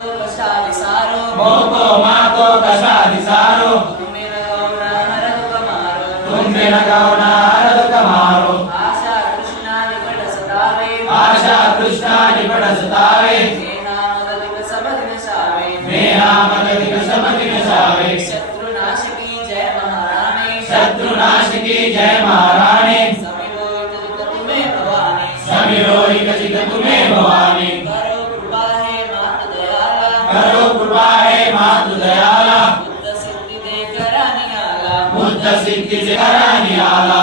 कशाली सारो मोको मातो कशाली सारो तुम्ही गौना हरद कमारो तुम्ही गौना हरद कमारो आशा कृष्णा निकट सतावे आशा कृष्णा निकट सतावे मेहा मददिक समधिन सावे मेहा मददिक समधिन सावे शत्रुनाश की जय महारानी शत्रुनाश की जय महारानी समिरोहित तुम्हें भवानी समिरोहित चित तुम्हें भवानी करो कृपा है मातु दयाला करो कृपा है मातु दयाला बुद्ध सिद्धि दे करानी आला बुद्ध सिद्धि से करानी आला।